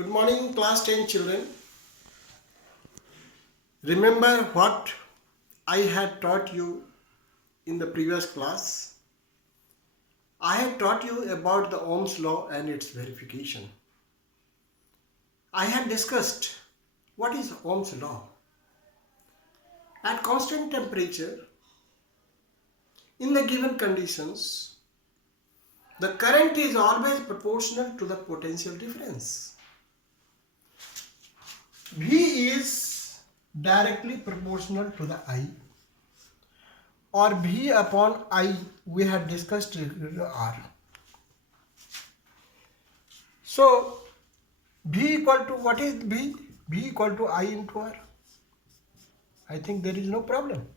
Good morning, class 10 children. Remember what I had taught you in the previous class? I had taught you about the Ohm's law and its verification. I had discussed what is Ohm's law. At constant temperature, in the given conditions, the current is always proportional to the potential difference. V is directly proportional to the I, or V upon I we had discussed R. So V equal to what is V? V equal to I into R. I think there is no problem.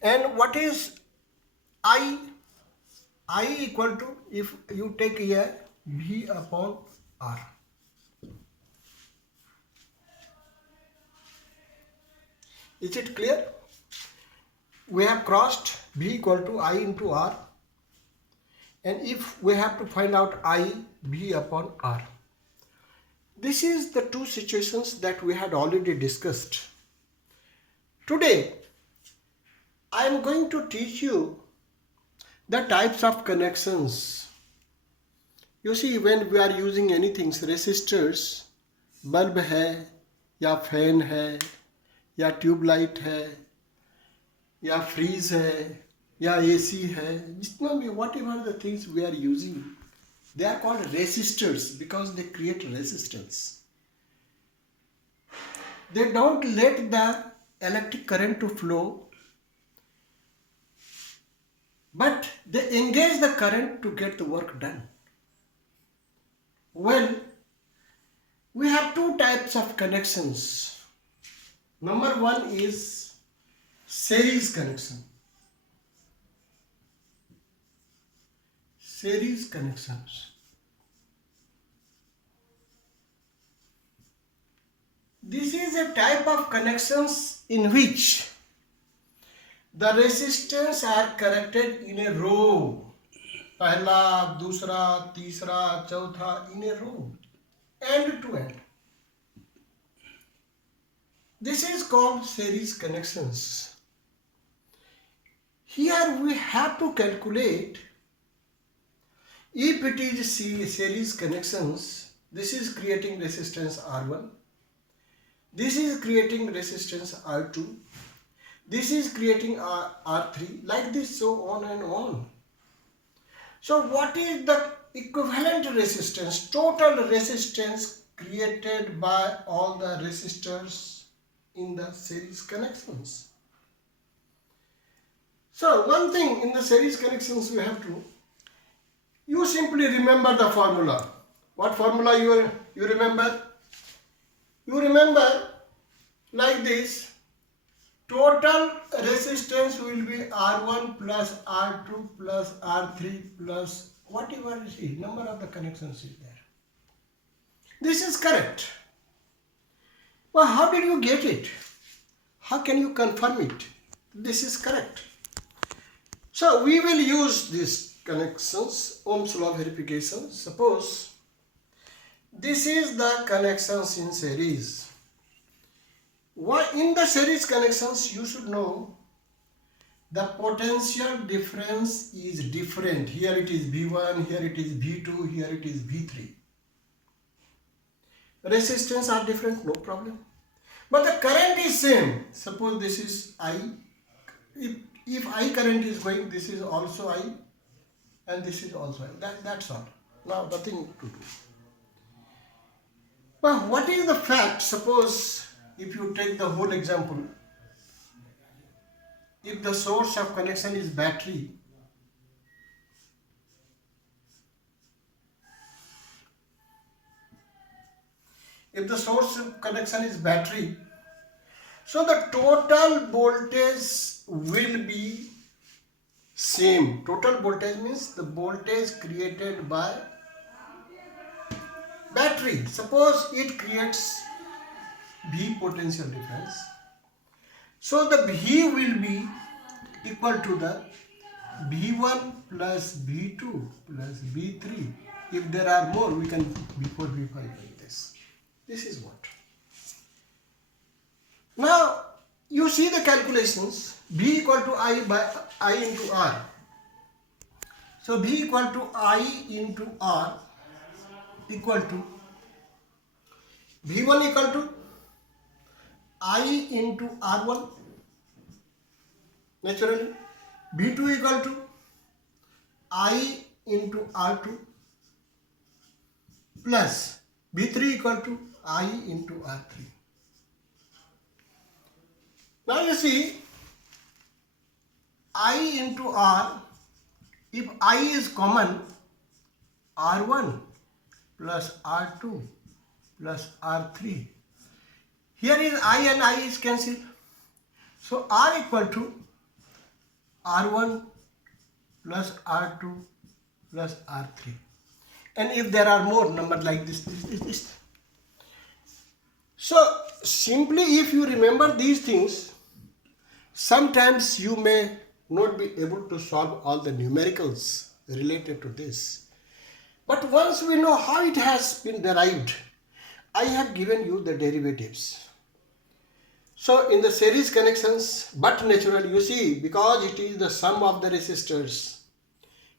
And what is I? I equal to, if you take here, V upon R. Is it clear? We have crossed V equal to I into R, and if we have to find out I, V upon R. This is the two situations that we had already discussed. Today, I am going to teach you the types of connections. You see, when we are using anything, resistors, bulb है, या fan है, या tube light है, या freeze है, या AC है, जितना भी whatever the things we are using, they are called resistors because they create resistance. They don't let the electric current to flow, but they engage the current to get the work done. Well, we have two types of connections. Number one is series connection. Series connections. This is a type of connections in which the resistors are connected in a row. पहला, दूसरा, तीसरा, चौथा, in a row, end to end. This is called series connections. Here we have to calculate if it is series connections. This is creating resistance R1. This is creating resistance R2. This is creating R3, like this, so on and on. So what is the equivalent resistance, total resistance created by all the resistors in the series connections? So one thing in the series connections we have to, you simply remember the formula. What formula you remember? You remember like this. Total resistance will be R1 plus R2 plus R3 plus whatever you see, number of the connections is there. This is correct. Well, how did you get it? How can you confirm it? This is correct. So we will use these connections, Ohm's law verification. Suppose this is the connections in series. In the series connections, you should know the potential difference is different. Here it is V1, here it is V2, here it is V3. Resistance are different, no problem. But the current is same. Suppose this is I. If I current is going, this is also I, and this is also I. That's all. Now nothing to do. But what is the fact? Suppose if you take the whole example, if the source of connection is battery, so the total voltage will be same. Total voltage means the voltage created by battery. Suppose it creates V potential difference. So the V will be equal to the V1 plus V2 plus V3. If there are more, we can V4, V5 like this. This is what. Now, you see the calculations. V equal to I by I into R. So, V equal to I into R equal to V1 equal to I into R1 naturally, V2 equal to I into R2 plus V3 equal to I into R3. Now you see I into R, if I is common, R1 plus R2 plus R3. Here is I and I is cancelled. So R equal to R1 plus R2 plus R3. And if there are more numbers like this. So simply if you remember these things, sometimes you may not be able to solve all the numericals related to this. But once we know how it has been derived, I have given you the derivatives. So in the series connections, but naturally you see, because it is the sum of the resistors,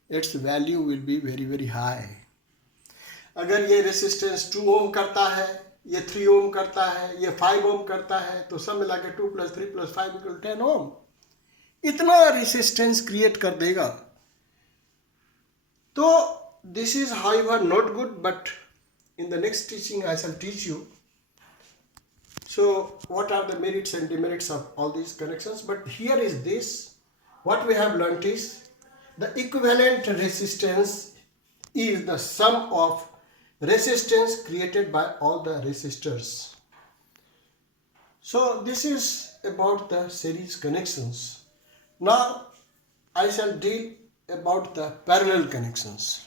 its value will be very very high. अगर ये resistance 2 ओम करता है, ये 3 ओम करता है, ये 5 ओम करता है, तो सब मिला के 2 + 3 + 5 = 10 ओम. इतना रेसिस्टेंस क्रिएट कर देगा. तो this is however not good, but in the next teaching I shall teach you. So what are the merits and demerits of all these connections? But here is this. What we have learnt is the equivalent resistance is the sum of resistance created by all the resistors. So this is about the series connections. Now I shall deal about the parallel connections.